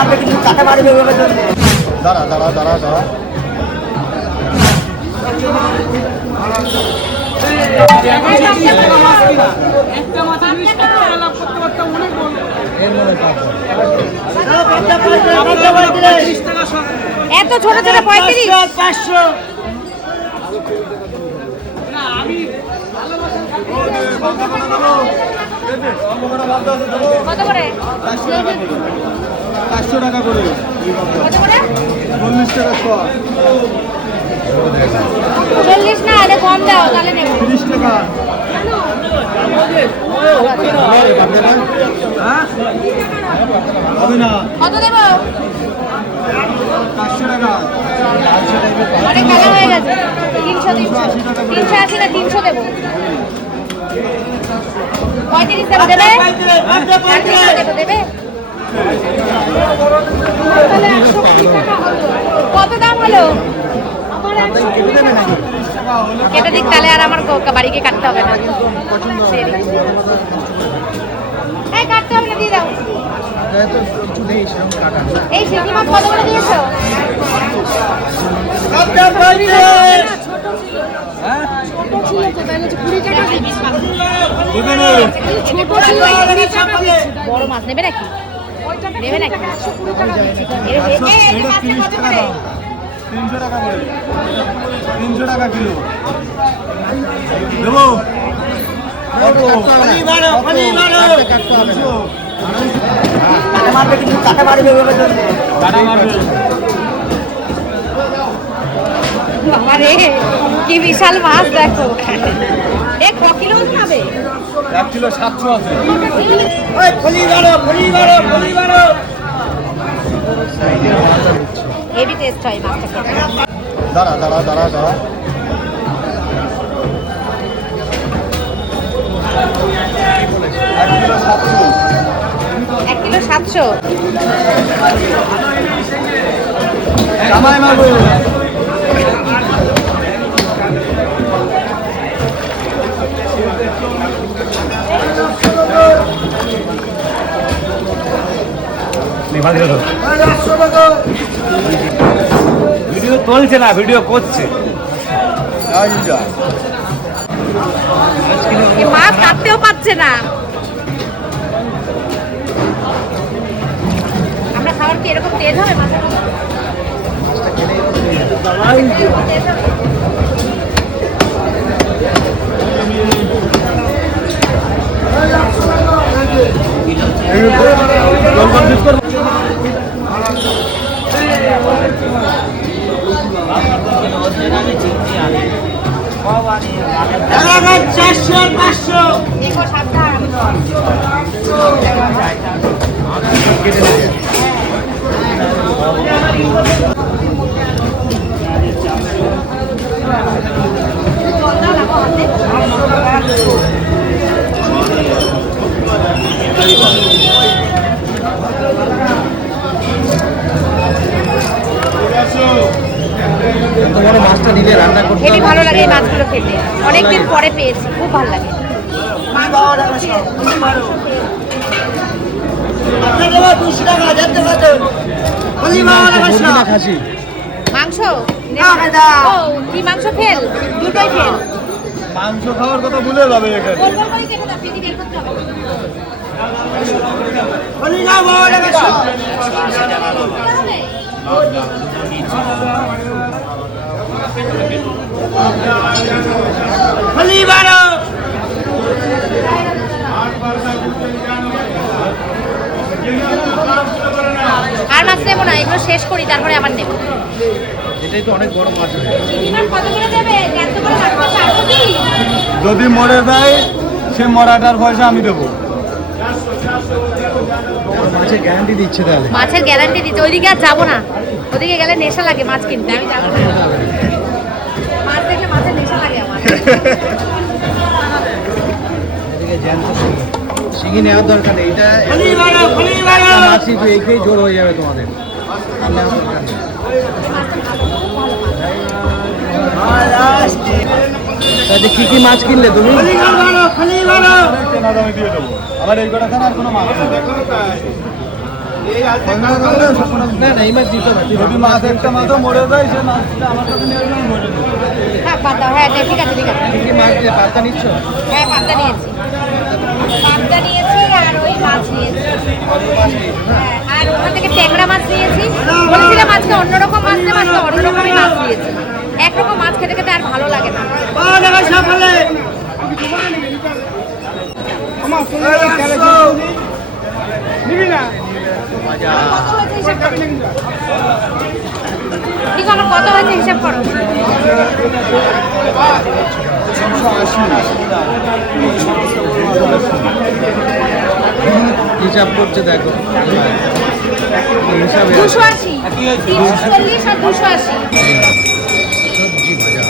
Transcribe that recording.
মারবে কিন্তু কাকে মারবে ওভাবে তো দাঁড়া দাঁড়া দাঁড়া দাঁড়া এত ছোট ছোট 35 কত করে 500 টাকা করে কত করে 40 টাকা শ 40 না আরে কম দাও তাহলে নেব 30 টাকা হবে না কত দেব 500 টাকা অনেক কালা হয়ে গেছে 380 না 300 দেব 35 দেব দেবে 35 দেবে কত দাম হলো কেটে দিক তাহলে আর আমার বাড়িকে কাটতে হবে না এই কাটতে হবে না দিয়ে দাও এই শিঙি মাছ কত করে দিয়েছো বড় মাছ নেবে নাকি নেবে নাকি 300 টাকা করে 300 টাকা কিলো দেবো মারবে কিন্তু কাকে মারবে ওভাবে তো বাবা রে কি বিশাল মাছ দেখো এক কিলো খাবে 1 কিলো 700 আছে ওই ফলি মারো হেভি টেস্ট হয় মাছটা দাঁড়া দাঁড়া দাঁড়া দাঁড়া 1 কিলো 700 জামাই মারবো ভিডিও চলছে না ভিডিও করছে মাছ কাটতেও পারছে না আমরা খাবার কি এরকম তেজ হবে মাছের মতো দেখো সাবধান মাছটা দিলে রান্না করতে হেবি ভালো লাগে এই মাছগুলো খেতে অনেকদিন পরে পেয়েছি খুব ভালো লাগে খাসি মাংস ও কি মাংস ফেল দুটোই ফেল মাংস খাওয়ার কথা ভুলে যাবে এখানে গোল গোল করে কেটে দাও পেটি বের করতে হবে আর মাছ নেবো না এগুলো শেষ করি তারপরে আবার নেবো এটাই তো অনেক বড় মাছ হবে কত করে দেবে এত করে রাখবো ছাড়বো কি যদি মরে যায় সে মরাটার পয়সা আমি দেবো মাছের গ্যারান্টি দিচ্ছে তাহলে মাছের গ্যারান্টি দিচ্ছে ওইদিকে আর যাবো না ওদিকে গেলে নেশা লাগে মাছ কিনতে আমি যাবো না মাছ দেখলে মাছের নেশা লাগে আমার এদিকে জ্যান্ত শিঙি নেওয়ার দরকার নেই এটা মাছই এইটাই জোর হয়ে যাবে তোমাদের আর নেওয়ার দরকার নেই তাহলে কি কি মাছ কিনলে তুমি কেনা দামে দিয়ে দেবো আবার এই কটা খান আর কোনো মাছ নেই না না এই মাছ দিতে হবে যদি মাছ একটা মাছও মরে যায় সে মাছটা আমার কাছে নিয়ে আসলে আমি মরে যাবো। হ্যাঁ বাদ দাও, হ্যাঁ ঠিক আছে ঠিক আছে। কি মাছ দিয়ে পাতা নিচ্ছ? হ্যাঁ পাবদা নিয়েছি, পাবদা নিয়েছি আর ওই মাছ নিয়েছি। হ্যাঁ, আর ওখান থেকে ট্যাংরা মাছ নিয়েছি। বলেছিলাম আজকে অন্যরকম মাছ নেব, আজকে অন্যরকমই মাছ নিয়েছি। একরকম মাছ খেতে খেতে আর ভালো লাগে না। কত হয়েছে হিসাব করো। ঠিক আমার কত হয়েছে হিসাব করো। হিসাব করছে দেখো হিসাবে 280, 340 আর 280। সবজি ভাজা